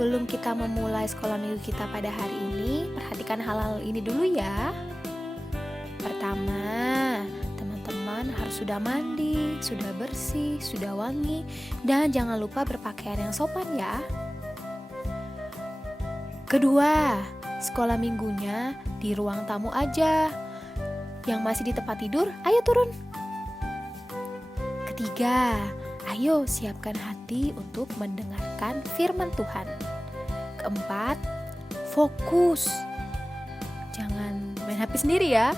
Sebelum kita memulai sekolah minggu kita pada hari ini, perhatikan hal-hal ini dulu ya. Pertama, teman-teman harus sudah mandi, sudah bersih, sudah wangi, dan jangan lupa berpakaian yang sopan ya. Kedua, sekolah minggunya di ruang tamu aja. Yang masih di tempat tidur, ayo turun. Ketiga, ayo siapkan hati untuk mendengarkan firman Tuhan. Keempat, fokus. Jangan main HP sendiri ya.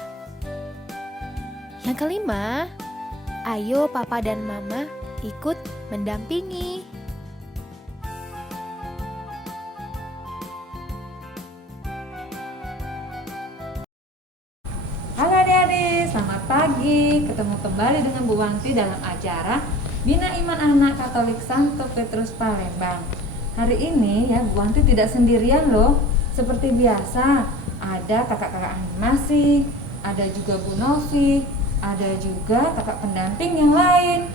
Yang kelima, ayo papa dan mama ikut mendampingi. Halo adik-adik, selamat pagi. Ketemu kembali dengan Bu Wanti dalam acara Bina Iman Anak Katolik Santo Petrus Palembang. Hari ini ya Bu Wanti tidak sendirian loh. Seperti biasa, ada kakak-kakak animasi, ada juga Bu Novi, ada juga kakak pendamping yang lain.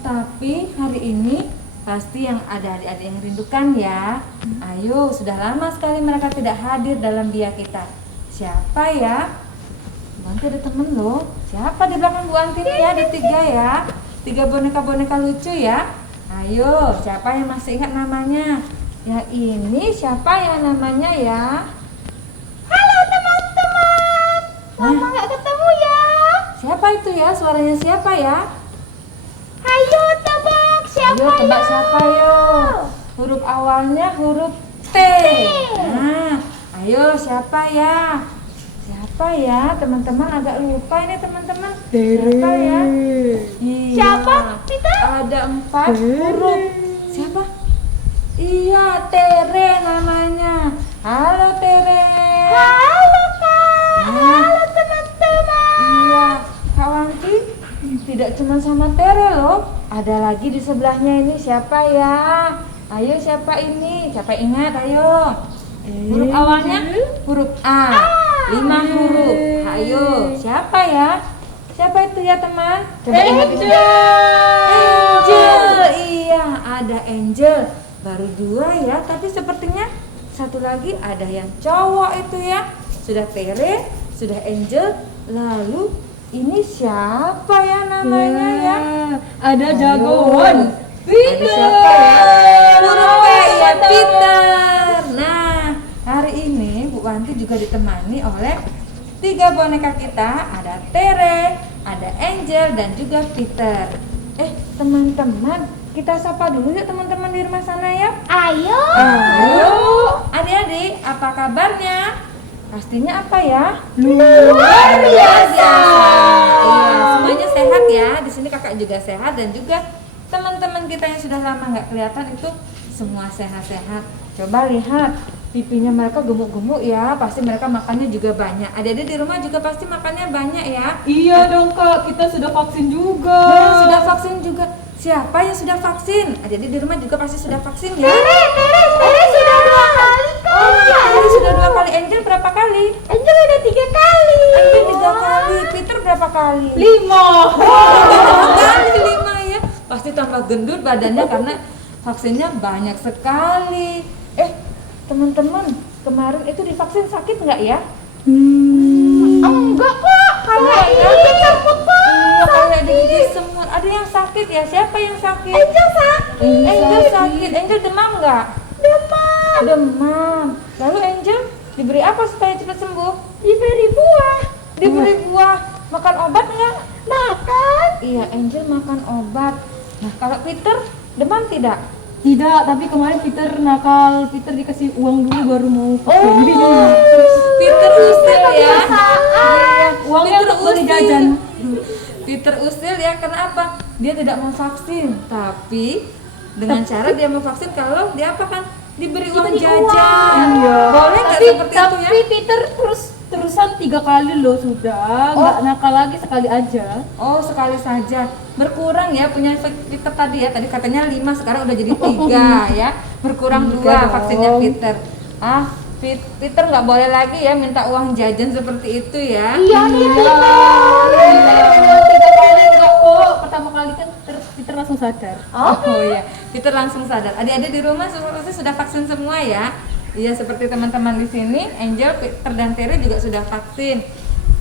Tapi hari ini pasti yang ada adik-adik yang rindukan ya. Ayo, sudah lama sekali mereka tidak hadir dalam dia kita. Siapa ya? Bu Wanti ada temen loh. Siapa di belakang Bu Wanti nih ya? Ada 3 ya. 3 boneka-boneka lucu ya. Ayo, siapa yang masih ingat namanya? Ya ini siapa yang namanya ya? Halo teman-teman, lama gak ketemu ya. Siapa itu ya? Suaranya siapa ya? Ayo tebak siapa Ayo tebak ya? siapa yo? Huruf awalnya huruf T. Nah, ayo siapa ya? Siapa ya? Teman-teman agak lupa ini teman-teman. Siapa ya? Iya. Siapa? Peter? Ada 4 huruf. Siapa? Iya, Tere namanya. Halo Tere. Halo kak, Nah. halo teman-teman. Iya, Kak Wanti tidak cuma sama Tere loh. Ada lagi di sebelahnya ini siapa ya? Ayo siapa ini? Siapa ingat? Ayo. Huruf awalnya huruf A. 5 huruf. Ayo, siapa ya? Siapa itu ya teman? Coba ingat itu. Angel. Iya, ada Angel. Baru 2 ya, tapi sepertinya satu lagi ada yang cowok itu ya. Sudah Tere, sudah Angel. Lalu ini siapa ya namanya ya? Ada Ayo. jagoan. Ada siapa ya? Huruf P ya, Peter. Nah, hari ini Bu Wanti juga ditemani oleh 3 boneka kita. Ada Tere, ada Angel, dan juga Peter. Teman-teman, kita sapa dulu yuk teman-teman di rumah sana ya. Ayo. Ayo, adik-adik, apa kabarnya? Pastinya apa ya? Luar biasa. Iya, semuanya sehat ya. Di sini kakak juga sehat dan juga teman-teman kita yang sudah lama nggak kelihatan itu semua sehat-sehat. Coba lihat pipinya mereka gemuk-gemuk ya. Pasti mereka makannya juga banyak. Adik-adik di rumah juga pasti makannya banyak ya. Iya dong kak, kita sudah vaksin juga. Nah, sudah vaksin juga. Siapa yang sudah vaksin? Adik-adik di rumah juga pasti sudah vaksin ya. Tere sudah 2 kali kak. Angel sudah 2 kali. Angel berapa kali? Angel udah 3 kali. Angel 3 kali. Peter berapa kali? 5. Kali 5 ya. Pasti tambah gendut badannya karena vaksinnya banyak sekali. Teman-teman, kemarin itu divaksin sakit nggak ya? Enggak kok, kayak Enggak, ini kan? takut kok. Iya, kayak digigit semut. Ada yang sakit ya? Siapa yang sakit? Angel sakit. Angel sakit. Angel demam nggak? Demam. Demam. Lalu Angel diberi apa supaya cepat sembuh? Diberi buah. Diberi buah. Makan obat nggak? Makan. Iya, Angel makan obat. Nah, kalau Peter demam tidak? Tidak, tapi kemarin Peter nakal. Peter dikasih uang dulu baru mau vaksin. Peter usil ya. Iya, Uangnya Peter untuk beli usil. jajan. Peter usil ya, kenapa? Dia tidak mau vaksin, tapi dengan cara dia mau vaksin kalau dia apa kan? Diberi uang jajan. Iya. Boleh nggak seperti itu ya? Tapi Peter terusan 3 kali loh sudah. Nggak nakal lagi, sekali aja. Oh, sekali saja. Berkurang ya punya Peter tadi ya. Tadi katanya 5, sekarang udah jadi 3 ya. Berkurang 2 Enggak vaksinnya dong. Peter. Peter nggak boleh lagi ya minta uang jajan seperti itu ya. Iya nih. Tidak kali enggak kok. Pertama kali kan Peter langsung sadar. Oh iya, Peter langsung sadar. Adik-adik di rumah sudah vaksin semua ya? Iya, seperti teman-teman di sini, Angel, Peter dan Terry juga sudah vaksin.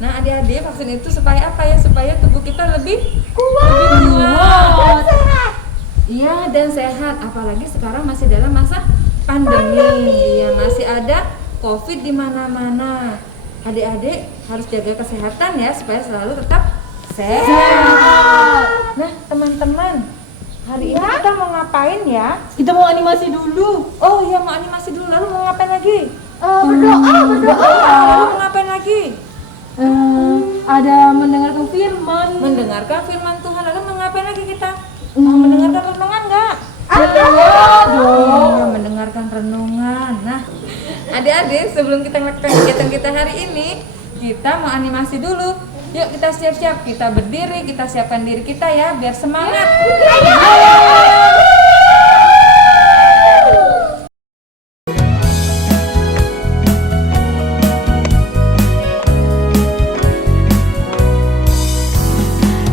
Nah, adik-adik vaksin itu supaya apa ya? Supaya tubuh kita lebih kuat. Iya, dan sehat. Apalagi sekarang masih dalam masa pandemi. Iya, masih ada COVID di mana-mana. Adik-adik harus jaga kesehatan ya supaya selalu tetap sehat. Nah, teman-teman, hari ini kita mau ngapain ya? Kita mau animasi dulu. Oh iya, mau animasi dulu. Lalu mau ngapain lagi? Berdoa. Lalu mau ngapain lagi? Ada mendengarkan firman. Mendengarkan firman Tuhan. Lalu mau ngapain lagi kita? Mau mendengarkan renungan nggak? Iya, mendengarkan renungan. Nah, adik-adik, sebelum kita melakukan kegiatan kita hari ini, kita mau animasi dulu. Yuk kita siap-siap, kita berdiri, kita siapkan diri kita ya, biar semangat.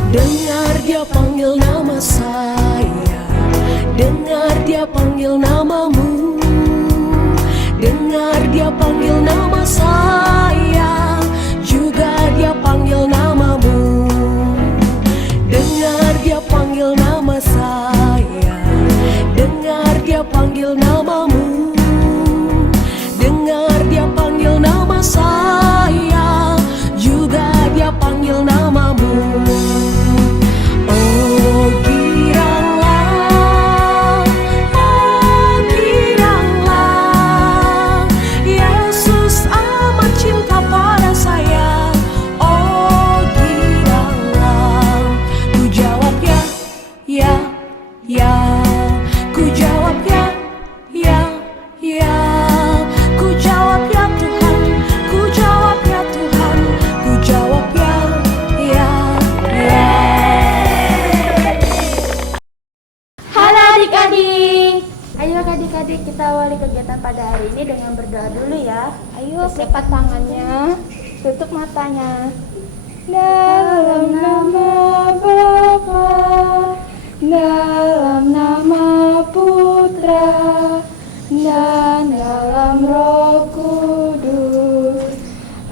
Dengar dia panggil nama saya, dengar dia panggil namamu, dengar dia panggil nama saya, juga dia panggil namamu. Dengar dia panggil nama saya, dengar dia panggil namamu, dengar dia panggil nama saya, juga dia panggil namamu. Oh giranglah, Yesus amat cinta pada saya. Oh giranglah, ku jawab ya, ya, ya, ku jawab ya, ya, ya, ku jawab ya Tuhan, ku jawab ya Tuhan, ku jawab ya, ya, ya. Halo adik-adik. Ayo adik-adik, kita awali kegiatan pada hari ini dengan berdoa dulu ya. Ayo lipat tangannya, tutup matanya. Dalam nama Bapa, dalam nama Putra, dan dalam Roh Kudus.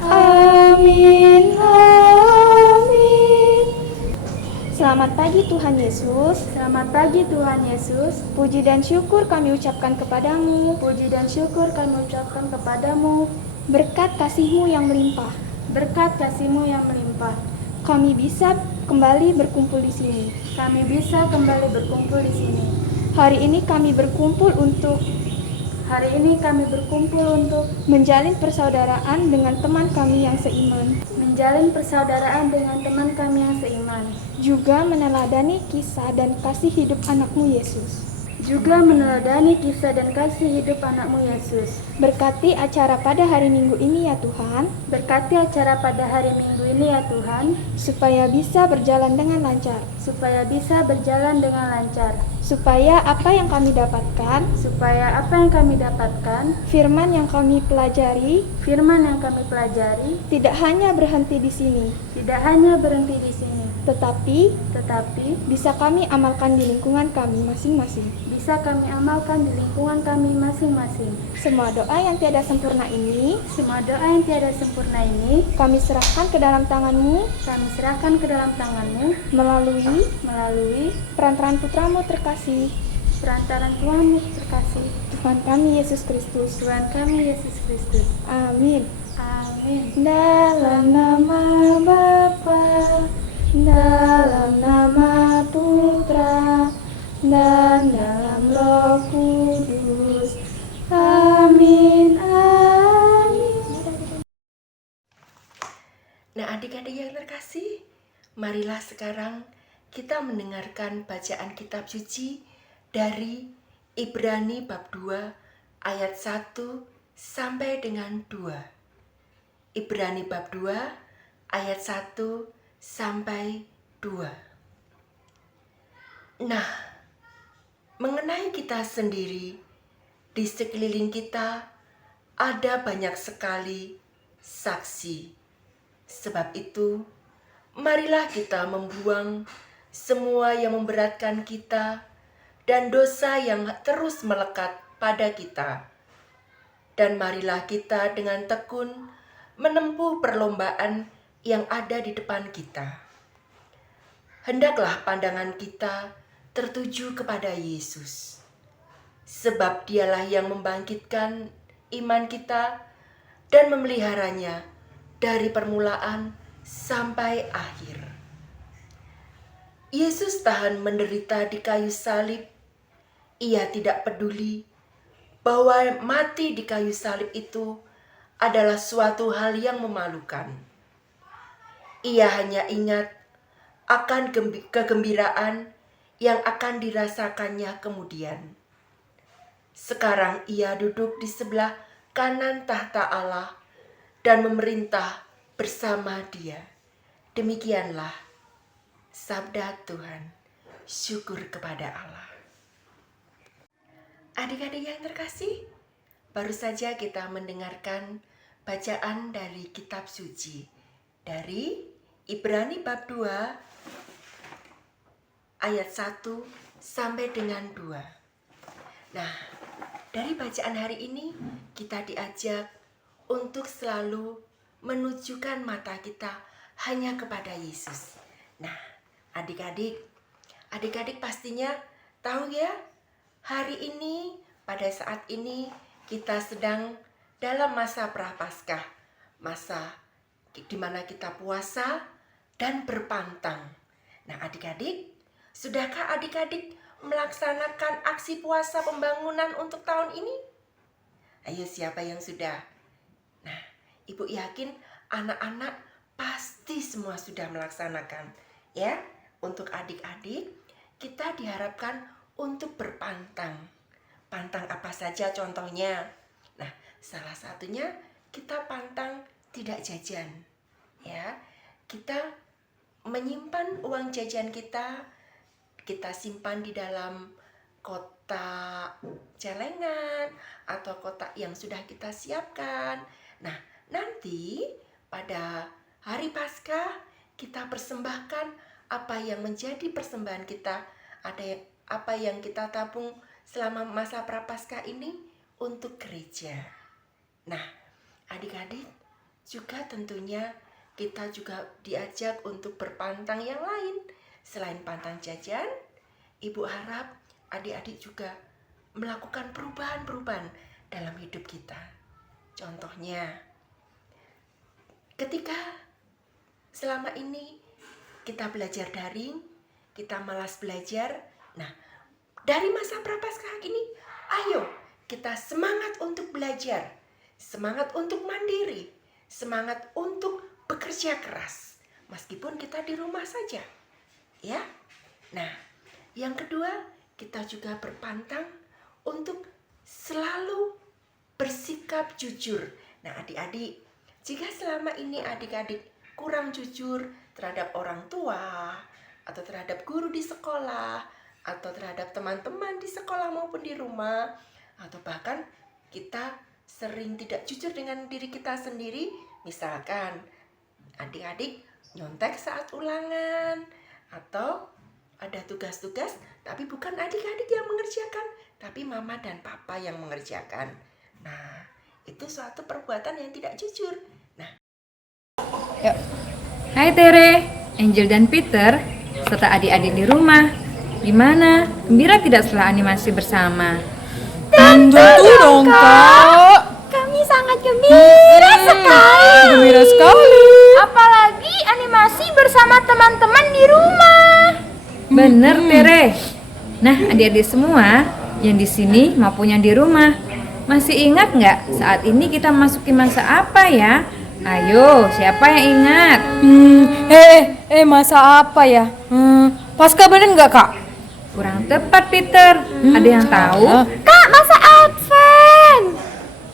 Amin, amin. Selamat pagi Tuhan Yesus. Selamat pagi Tuhan Yesus. Puji dan syukur kami ucapkan kepadamu. Puji dan syukur kami ucapkan kepadamu. Berkat kasih-Mu yang melimpah. Berkat kasih-Mu yang melimpah. Kami bisa kembali berkumpul di sini. Kami bisa kembali berkumpul di sini. Hari ini kami berkumpul untuk menjalin persaudaraan dengan teman kami yang seiman. Menjalin persaudaraan dengan teman kami yang seiman. Juga meneladani kisah dan kasih hidup anakmu Yesus. Berkati acara pada hari Minggu ini ya Tuhan. Supaya bisa berjalan dengan lancar. Supaya apa yang kami dapatkan, firman yang kami pelajari, tidak hanya berhenti di sini, tetapi bisa kami amalkan di lingkungan kami masing-masing. Semua doa yang tiada sempurna ini, kami serahkan ke dalam tangan-Mu, melalui perantaraan Putramu terkasih, Tuhan kami Yesus Kristus. Amin. Dalam nama Bapa, dalam nama Putra, dan dalam Roh Kudus. Amin, amin. Nah, adik-adik yang terkasih, marilah sekarang kita mendengarkan bacaan kitab suci dari Ibrani bab 2 ayat 1 sampai dengan 2. Ibrani bab 2 ayat 1 sampai 2. Nah, mengenai kita sendiri, di sekeliling kita ada banyak sekali saksi. Sebab itu, marilah kita membuang semua yang memberatkan kita dan dosa yang terus melekat pada kita. Dan marilah kita dengan tekun menempuh perlombaan yang ada di depan kita. Hendaklah pandangan kita tertuju kepada Yesus, sebab Dialah yang membangkitkan iman kita dan memeliharanya dari permulaan sampai akhir. Yesus tahan menderita di kayu salib. Ia tidak peduli bahwa mati di kayu salib itu adalah suatu hal yang memalukan. Ia hanya ingat akan kegembiraan yang akan dirasakannya kemudian. Sekarang ia duduk di sebelah kanan tahta Allah dan memerintah bersama Dia. Demikianlah sabda Tuhan. Syukur kepada Allah. Adik-adik yang terkasih, baru saja kita mendengarkan bacaan dari kitab suci dari Ibrani bab 2 ayat 1 sampai dengan 2. Nah, dari bacaan hari ini kita diajak untuk selalu menunjukkan mata kita hanya kepada Yesus. Nah, adik-adik pastinya tahu ya, hari ini, pada saat ini kita sedang dalam masa Prapaskah, masa di mana kita puasa dan berpantang. Nah, adik-adik, sudahkah adik-adik melaksanakan aksi puasa pembangunan untuk tahun ini? Ayo, siapa yang sudah? Nah, Ibu yakin anak-anak pasti semua sudah melaksanakan. Ya, untuk adik-adik, kita diharapkan untuk berpantang. Pantang apa saja contohnya? Nah, salah satunya kita pantang tidak jajan. Ya, kita menyimpan uang jajan kita simpan di dalam kotak celengan atau kotak yang sudah kita siapkan. Nah, nanti pada hari Paskah kita persembahkan apa yang menjadi persembahan kita, apa yang kita tabung selama masa Prapaskah ini untuk gereja. Nah, adik-adik juga tentunya kita juga diajak untuk berpantang yang lain. Selain pantang jajan, Ibu harap adik-adik juga melakukan perubahan-perubahan dalam hidup kita. Contohnya, ketika selama ini kita belajar daring, kita malas belajar. Nah, dari masa Prapaskah ini, ayo kita semangat untuk belajar, semangat untuk mandiri, semangat untuk bekerja keras, meskipun kita di rumah saja. Ya. Nah, yang kedua, kita juga berpantang untuk selalu bersikap jujur. Nah, adik-adik, jika selama ini adik-adik kurang jujur terhadap orang tua, atau terhadap guru di sekolah, atau terhadap teman-teman di sekolah maupun di rumah, atau bahkan kita sering tidak jujur dengan diri kita sendiri, misalkan adik-adik nyontek saat ulangan, atau ada tugas-tugas tapi bukan adik-adik yang mengerjakan, tapi mama dan papa yang mengerjakan. Nah, itu suatu perbuatan yang tidak jujur. Nah, Hai Tere, Angel dan Peter, serta adik-adik di rumah. Gimana? Gembira tidak setelah animasi bersama? Tentu dong, Kak. Kami sangat gembira sekali. Gembira sekali. Apalagi animasi bersama teman-teman di rumah. Bener, Tere. Nah, adik-adik semua yang di sini maupun yang di rumah, masih ingat nggak saat ini kita masuki masa apa ya? Ayo, siapa yang ingat? Masa apa ya? Paskah bener nggak, Kak? Kurang tepat, Peter. Ada yang tahu? Kak, masa Advent.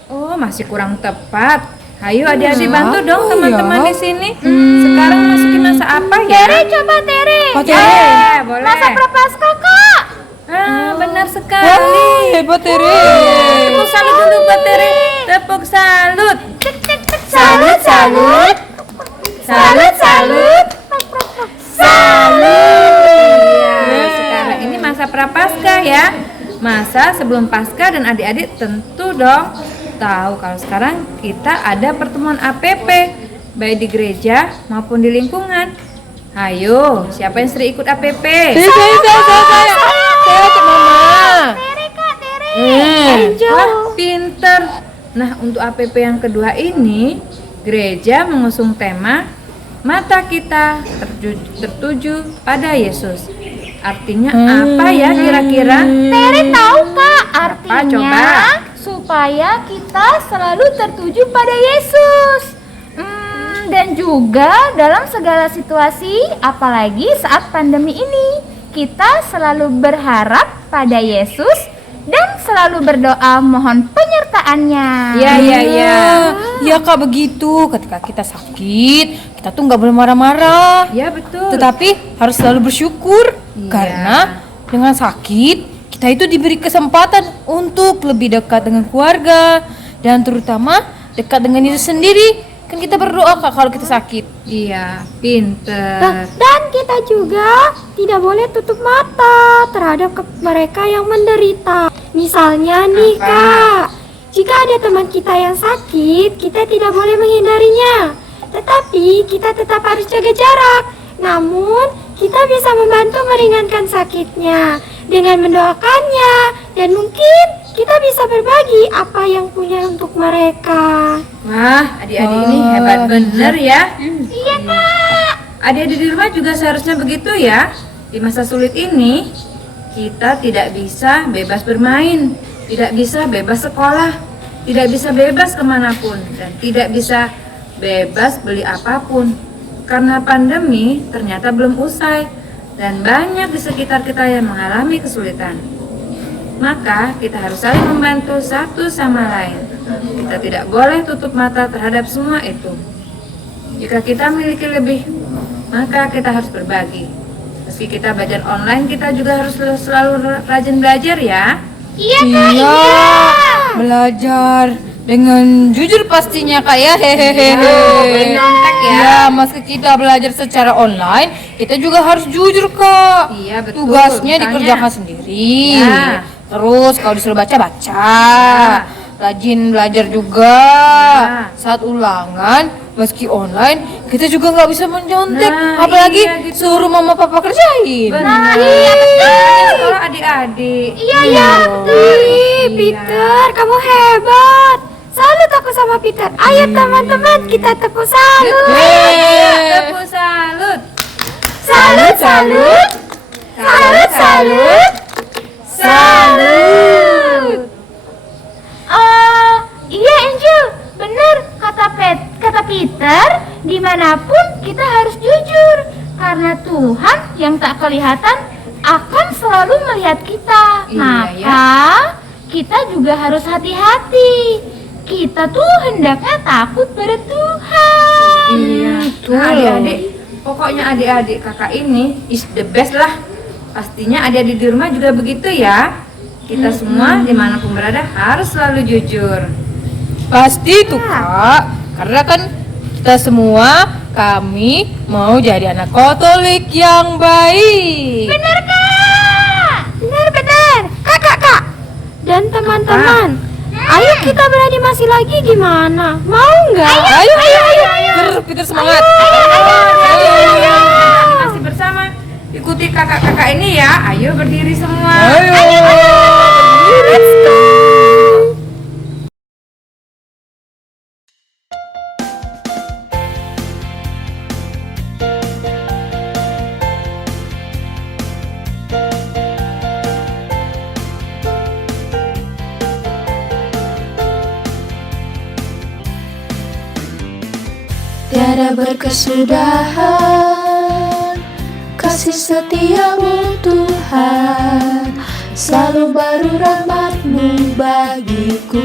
Oh, masih kurang tepat. Ayo adik-adik bantu dong Oh, teman-teman ya. di sini. Sekarang masuki masa apa ya? Tere, coba Tere. Boleh. Masa Prapaskah, Kak. Benar sekali. Hebat, Tere. Tepuk salut dulu buat Tere. Tepuk salut. Salut, salut. Salut, salut. masa sebelum Paskah dan adik-adik tentu dong tahu kalau sekarang kita ada pertemuan APP baik di gereja maupun di lingkungan. Ayo, siapa yang sering ikut APP? Saya ikut Mama. Wah, pinter. Nah, untuk APP yang kedua ini, gereja mengusung tema mata kita tertuju pada Yesus. Artinya apa ya kira-kira? Tere tahu Kak, Apa, artinya coba? supaya kita selalu tertuju pada Yesus. Dan juga dalam segala situasi, apalagi saat pandemi ini, kita selalu berharap pada Yesus dan selalu berdoa mohon penyertaannya. Ya. Ya Kak, begitu. Ketika kita sakit, kita tuh nggak boleh marah-marah. Ya betul. Tetapi harus selalu bersyukur karena dengan sakit kita itu diberi kesempatan untuk lebih dekat dengan keluarga dan terutama dekat dengan diri sendiri. Kan kita berdoa Kak kalau kita sakit. Iya, pinter. Dan kita juga tidak boleh tutup mata terhadap mereka yang menderita. Misalnya nih Apa? Kak, jika ada teman kita yang sakit, kita tidak boleh menghindarinya. Tetapi kita tetap harus jaga jarak. Namun, kita bisa membantu meringankan sakitnya dengan mendoakannya. Dan mungkin kita bisa berbagi apa yang punya untuk mereka. Wah, adik-adik ini hebat bener ya. Iya Kak. Adik-adik di rumah juga seharusnya begitu ya. Di masa sulit ini, kita tidak bisa bebas bermain, tidak bisa bebas sekolah, tidak bisa bebas kemanapun, dan tidak bisa bebas beli apapun. Karena pandemi ternyata belum usai, dan banyak di sekitar kita yang mengalami kesulitan. Maka kita harus saling membantu satu sama lain. Kita tidak boleh tutup mata terhadap semua itu. Jika kita memiliki lebih, maka kita harus berbagi. Meski kita belajar online, kita juga harus selalu rajin belajar ya. Iya, belajar dengan jujur pastinya Kak ya. boleh nyontek ya. Ya, meski kita belajar secara online, kita juga harus jujur Kak. Iya, betul. Tugasnya Misalnya- dikerjakan sendiri. Ya. Terus kalau disuruh baca. Rajin belajar juga. Saat ulangan, meski online, kita juga nggak bisa mencontek. Nah, Apalagi iya gitu. suruh mama papa kerjain. Benar. Iya, betul. Sekolah adik-adik. Iya, Peter, kamu hebat. Salut aku sama Peter. Ayo teman-teman, kita tepuk salut. Tepuk salut. Salut, salut. Salut, salut. Salut. Iya Angel, benar kata Peter, dimanapun kita harus jujur, karena Tuhan yang tak kelihatan akan selalu melihat kita. Iya, Maka kita juga harus hati-hati. Kita tuh hendaknya takut pada Tuhan. Iya. Nah, adik-adik, pokoknya adik-adik kakak ini is the best lah. Pastinya adik-adik di rumah juga begitu ya. Kita semua dimanapun berada harus selalu jujur. Pasti tuh Kak, karena kan kita semua kami mau jadi anak Katolik yang baik. Benar, benar. Kak. Dan teman-teman, ayo kita beranimasi lagi gimana? Mau nggak? Ayo. Peter semangat. Ayo. Masih bersama. Ikuti kakak-kakak ini ya. Ayo berdiri semua. Let's go. Tiada berkesudahan, kasih setiamu Tuhan, selalu baru rahmat-Mu bagiku.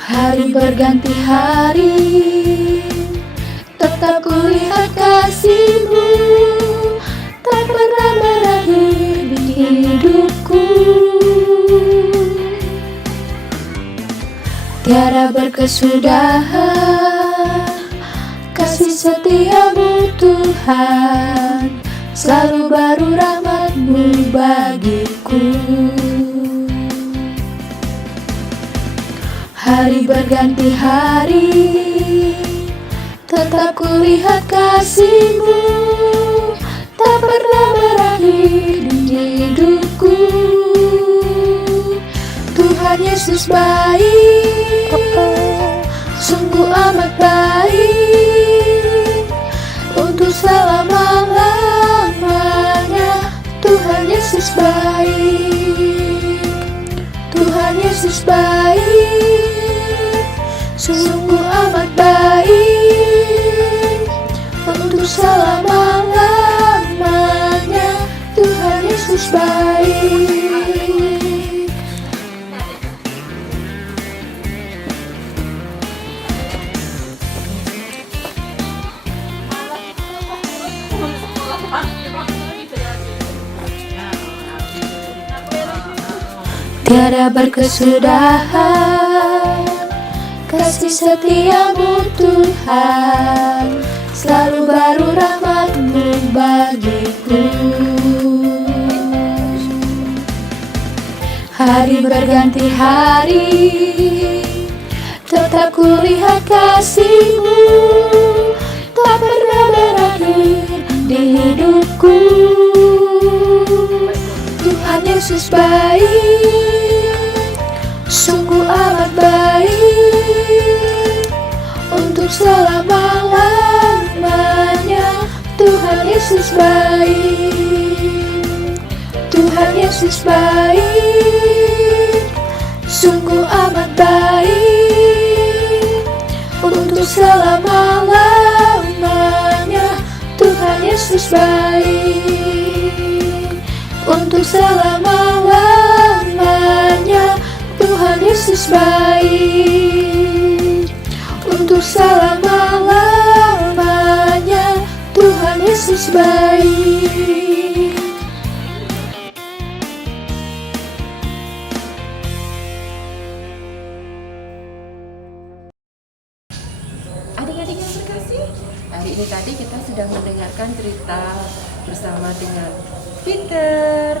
Hari berganti hari, tetap kulihat kasih-Mu, tak pernah berakhir di hidupku. Tiada berkesudahan, kasih setiamu Tuhan, selalu baru rahmat-Mu bagiku. Hari berganti hari, tetap kulihat kasih-Mu, tak pernah berakhir di hidupku. Tuhan Yesus baik, sungguh amat baik, untuk selama-lamanya. Tuhan Yesus baik, Tuhan Yesus baik, sungguh amat baik, untuk selama-lamanya. Tuhan Yesus baik. Tiada berkesudahan kasih setia-Mu Tuhan, selalu baru rahmat-Mu bagiku. Hari berganti hari, tetap kulihat kasih-Mu, tak pernah berakhir di hidupku. Tuhan Yesus baik, sungguh amat baik, untuk selama-lamanya. Tuhan Yesus baik, Tuhan Yesus baik, sungguh amat baik, untuk selama-lamanya. Tuhan Yesus baik, untuk selama-lamanya. Tuhan Yesus baik, untuk selama-lamanya. Tuhan Yesus baik. Adik-adik yang terkasih, hari ini tadi kita sudah mendengarkan cerita bersama dengan Peter,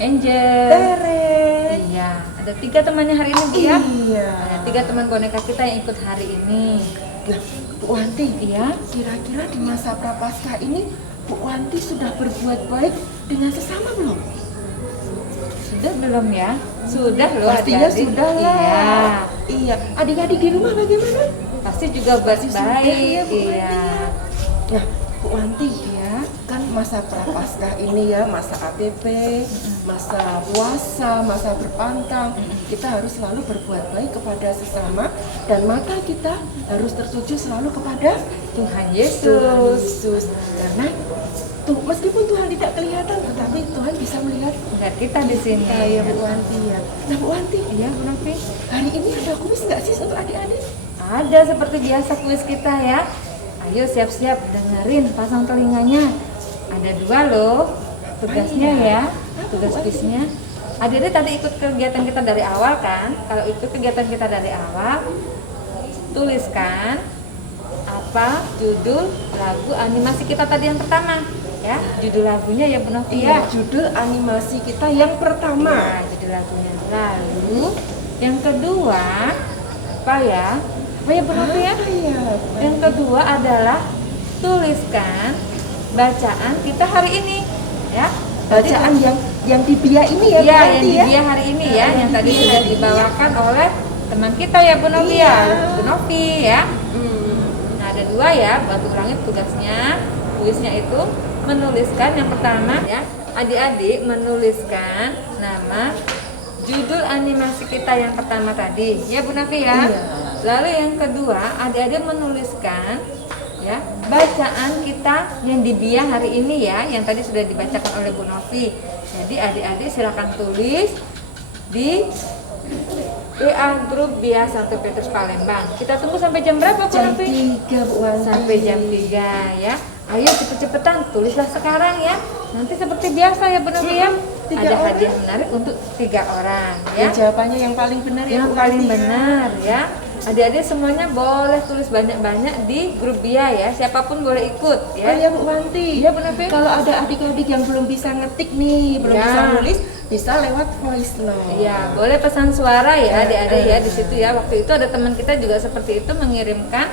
Angel. Tere. Iya, ada 3 temannya hari ini, Bu ya. Iya. Ada 3 teman boneka kita yang ikut hari ini. Nah, Bu Wanti, Iya. kira-kira di masa Prapaskah ini Bu Wanti sudah berbuat baik dengan sesama belum? Sudah belum ya? Sudah loh, Pastinya adik-adik. sudah lah. Iya. Iya. Adik-adik di rumah bagaimana? Pasti juga Pasti sudah baik. ya, Bu Iya. Wanti. Nah, Bu Wanti, ya kan masa Prapaskah ini ya, masa APP, masa puasa, masa berpantang, kita harus selalu berbuat baik kepada sesama dan mata kita harus tertuju selalu kepada Tuhan Tuhan Yesus. Yesus. Karena tuh meskipun Tuhan tidak kelihatan, tetapi Tuhan bisa melihat Lihat kita di sini. kita ya Bu Wanti ya. Nah Bu Wanti, Iya, Bu Novi. hari ini ada kuis nggak sih untuk adik-adik? Ada seperti biasa kuis kita ya. Ayo siap-siap dengerin, pasang telinganya. Ada 2 loh tugasnya ya, tugas kuisnya. Adik-adik tadi ikut kegiatan kita dari awal kan? Kalau ikut kegiatan kita dari awal, tuliskan apa judul lagu animasi kita tadi yang pertama ya. Judul lagunya ya Bu Novi ya. Judul animasi kita yang pertama. Nah, judul lagunya. Lalu yang kedua apa ya? Apa ya Bu Novi ya? Iya. Yang kedua adalah tuliskan bacaan kita hari ini ya. Bacaan yang di Bia ini ya, Bu Iya, yang Wanti di ya. dia hari ini ya, yang di tadi Bia sudah hari ini. dibawakan oleh teman kita ya Bu Novi Iya. ya. Bu Novi ya. Hmm. Nah, ada 2 ya, bantu ulangi tugasnya. Kuisnya itu menuliskan yang pertama ya, adik-adik menuliskan nama judul animasi kita yang pertama tadi ya Bu Novi ya. Iya. Lalu yang kedua, adik-adik menuliskan ya bacaan kita yang di Bia hari ini ya, yang tadi sudah dibacakan oleh Bu Novi. Jadi adik-adik silakan tulis di WA grup Bia 1 Petrus Palembang. Kita tunggu sampai jam berapa Bu Jam Novi? 3 Bu Wanti. Sampai jam 3 ya. Ayo cepet-cepetan tulislah sekarang ya. Nanti seperti biasa ya Bu Novi ya. 3 Ada orang. hadiah menarik untuk 3 orang Ya, ya. jawabannya yang paling benar ya Yang Bu paling Wanti ya. benar ya. Adik-adik semuanya boleh tulis banyak-banyak di grup BIA ya. Siapapun boleh ikut Oh ya. ya Bu Wanti. Iya, Bu Novi. Kalau ada adik-adik yang belum bisa ngetik nih, belum Ya. bisa nulis, bisa lewat voice note. Iya, boleh pesan suara ya adik-adik ya di situ ya. Waktu itu ada teman kita juga seperti itu mengirimkan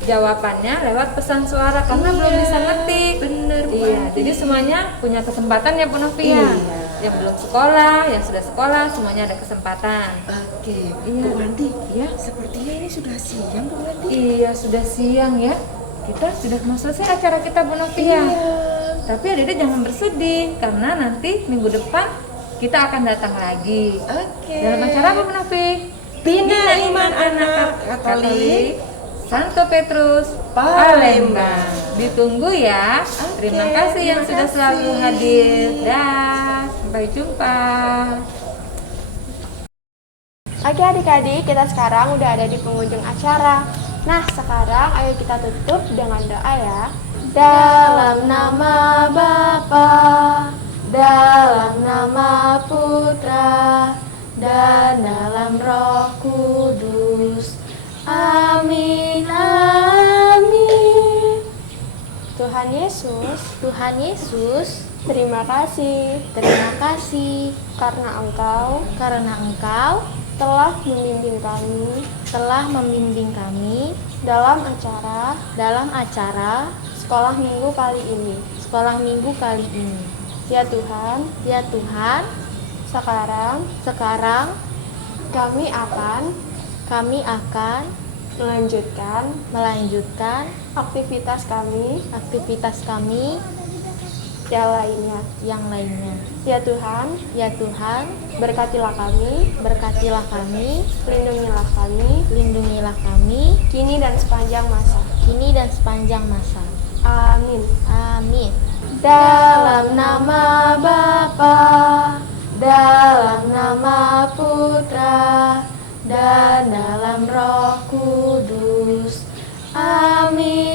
jawabannya lewat pesan suara karena belum bisa ngetik. Bener, Bu Iya, Wanti. jadi semuanya punya kesempatan ya Bu Novi ya. Iya. Yang belum sekolah, yang sudah sekolah, semuanya ada kesempatan. Oke, Iya. Bu Wanti. Ya. Sepertinya ini sudah siang, Bu Wanti. Iya, sudah siang ya. Kita sudah mau selesai acara kita Bu Novi ya. Iya. Tapi adik-adik jangan bersedih karena nanti minggu depan kita akan datang lagi. Oke. Dalam acara apa Bu Novi? Bina Iman Anak Katolik Santo Petrus Palembang. Ditunggu ya. Terima kasih yang terima sudah kasih. selalu hadir. Dah, sampai jumpa. Oke adik-adik, kita sekarang udah ada di penghujung acara. Nah, sekarang ayo kita tutup dengan doa ya. Dalam nama Bapa, dalam nama Putra, dan dalam Roh Kudus. Amin, amin. Tuhan Yesus, terima kasih karena Engkau telah membimbing kami dalam acara sekolah minggu kali ini. Ya Tuhan, sekarang kami akan melanjutkan aktivitas kami yang lainnya. Ya Tuhan, berkatilah kami, lindungilah kami, kini dan sepanjang masa. Amin. Dalam nama Bapa, dalam nama Putra, dan dalam Roh Kudus. Amin.